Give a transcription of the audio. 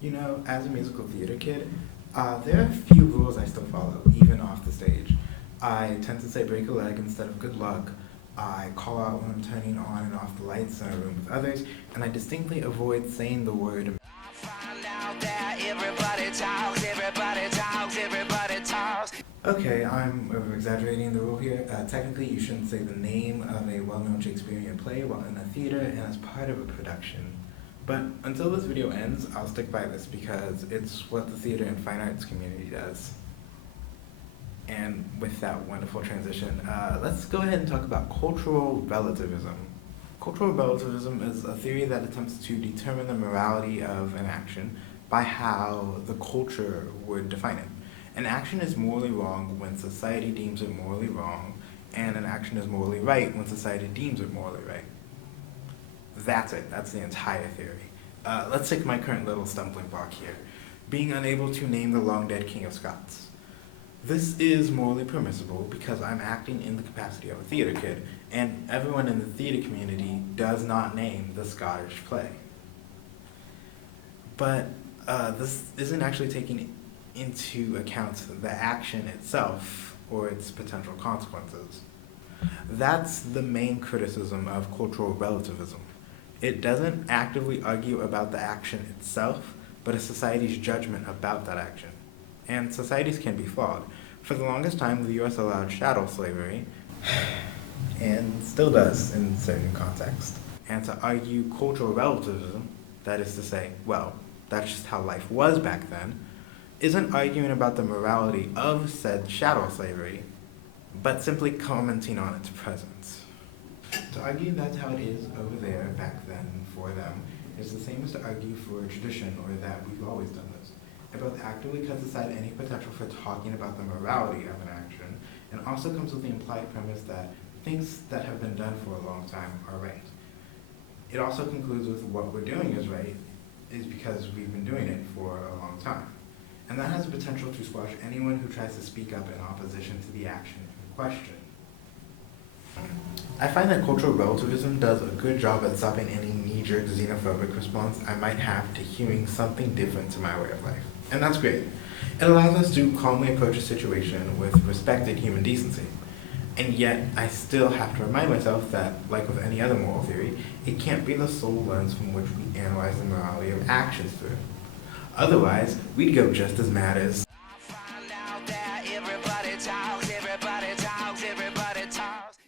You know, as a musical theater kid, there are a few rules I still follow, even off the stage. I tend to say break a leg instead of good luck. I call out when I'm turning on and off the lights in a room with others, and I distinctly avoid saying the word. Okay, I'm over-exaggerating the rule here. Technically, you shouldn't say the name of a well-known Shakespearean play while in a theater and as part of a production. But until this video ends, I'll stick by this because it's what the theater and fine arts community does. And with that wonderful transition, let's go ahead and talk about cultural relativism. Cultural relativism is a theory that attempts to determine the morality of an action by how the culture would define it. An action is morally wrong when society deems it morally wrong, and an action is morally right when society deems it morally right. That's it. That's the entire theory. Let's take my current little stumbling block here. Being unable to name the long-dead King of Scots. This is morally permissible because I'm acting in the capacity of a theater kid, and everyone in the theater community does not name the Scottish play. But this isn't actually taking into account the action itself or its potential consequences. That's the main criticism of cultural relativism. It doesn't actively argue about the action itself, but a society's judgment about that action. And societies can be flawed. For the longest time, the US allowed chattel slavery, and still does in certain contexts. And to argue cultural relativism, that is to say, well, that's just how life was back then, isn't arguing about the morality of said chattel slavery, but simply commenting on its presence. To argue that's how it is over there back then for them is the same as to argue for tradition or that we've always done this. It both actively cuts aside any potential for talking about the morality of an action and also comes with the implied premise that things that have been done for a long time are right. It also concludes with what we're doing is right is because we've been doing it for a long time. And that has the potential to squash anyone who tries to speak up in opposition to the action in question. I find that cultural relativism does a good job at stopping any knee-jerk xenophobic response I might have to hearing something different to my way of life. And that's great. It allows us to calmly approach a situation with respect and human decency. And yet, I still have to remind myself that, like with any other moral theory, it can't be the sole lens from which we analyze the morality of actions through. Otherwise, we'd go just as mad as